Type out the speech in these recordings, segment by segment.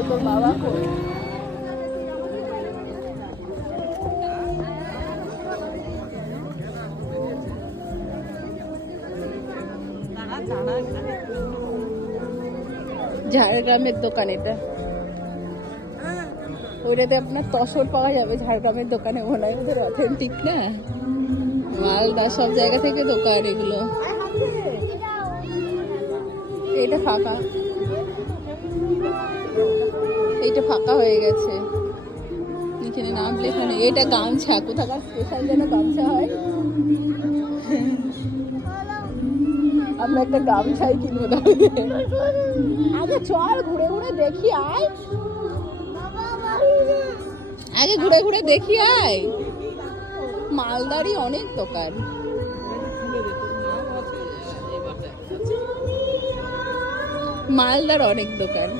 কই তোর বাবা কই? ঝাড়গ্রামের দোকান এটা, ওইটাতে আপনার তসর পাওয়া যাবে। ঝাড়গ্রামের দোকানে মনে হয় ওদের অথেন্টিক না, মালদা সব জায়গা থেকে দোকান এগুলো। এইটা ফাঁকা, এইটা ফাঁকা হয়ে গেছে, এখানে নাম লেখা নেই। এটা গামছা, কোথাকার স্পেশাল যেন গামছা হয়। আমরা একটা গামছাই কিনবো তাহলে। আগে চল ঘুরে ঘুরে দেখি আয়, আগে ঘুরে ঘুরে দেখি আয়। মালদারই অনেক দোকান, মালদার অনেক দোকান।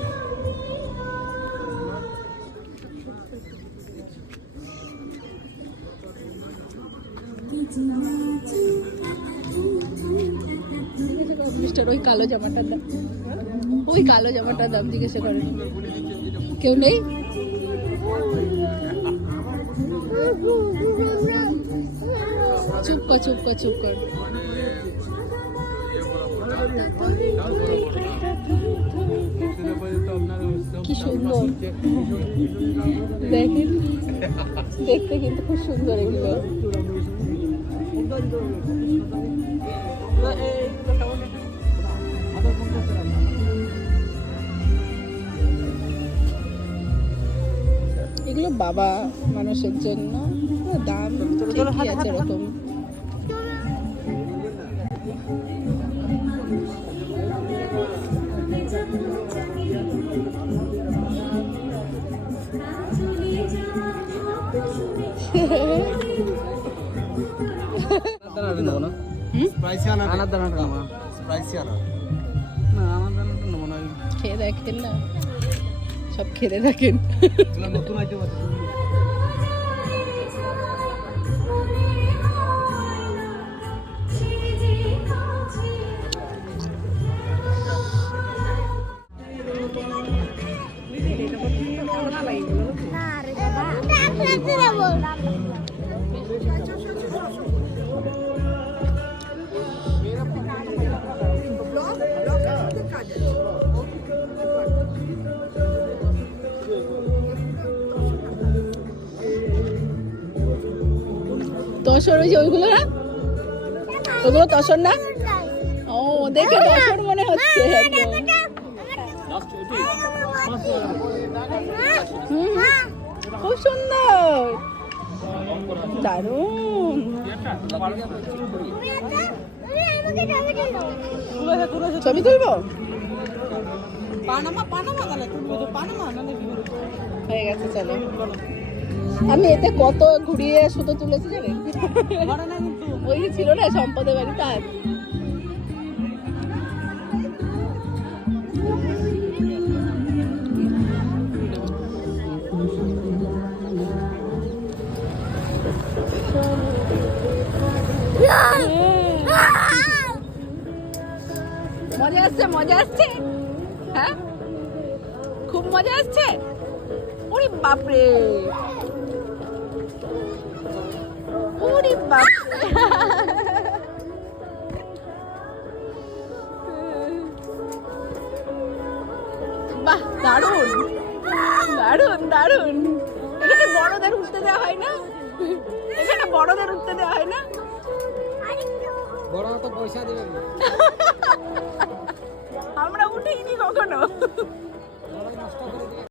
ওই কালো জামাটার দাম, ওই কালো জামাটার দাম জিজ্ঞাসা করেন। কেউ নেই? চুপ কর চুপ কর চুপ কর। কি সুন্দর দেখেন, দেখতে কিন্তু খুব সুন্দর এগুলো। এগুলো বাবা মানুষের জন্য, দাম ঠিকই আছে এরকম। খেয়ে দেখেন না, সব খেতে থাকেন। তসর ওই যে ওইগুলো না, ওগুলো তসর না? ও দেখে তসর মনে হচ্ছে। খুব সুন্দর, দারুণ। ছবি তুলবো? হয়ে গেছে, চলো। আমি এতে কত ঘুরিয়ে সুতো তুলেছি জানেন? ওই যে ছিল না সম্পদের বাড়ি, তার। মজা আসছে, মজা আসছে, হ্যাঁ খুব মজা আসছে। ওরে বাপরে, ওরে বাপরে, বাহ দারুণ দারুণ দারুণ। এখানে বড়দের উঠতে দেওয়া হয় না, এখানে বড়দের উঠতে দেওয়া হয় না। বড়রা তো পয়সা দেবে। আমরা উঠিনি কখনো।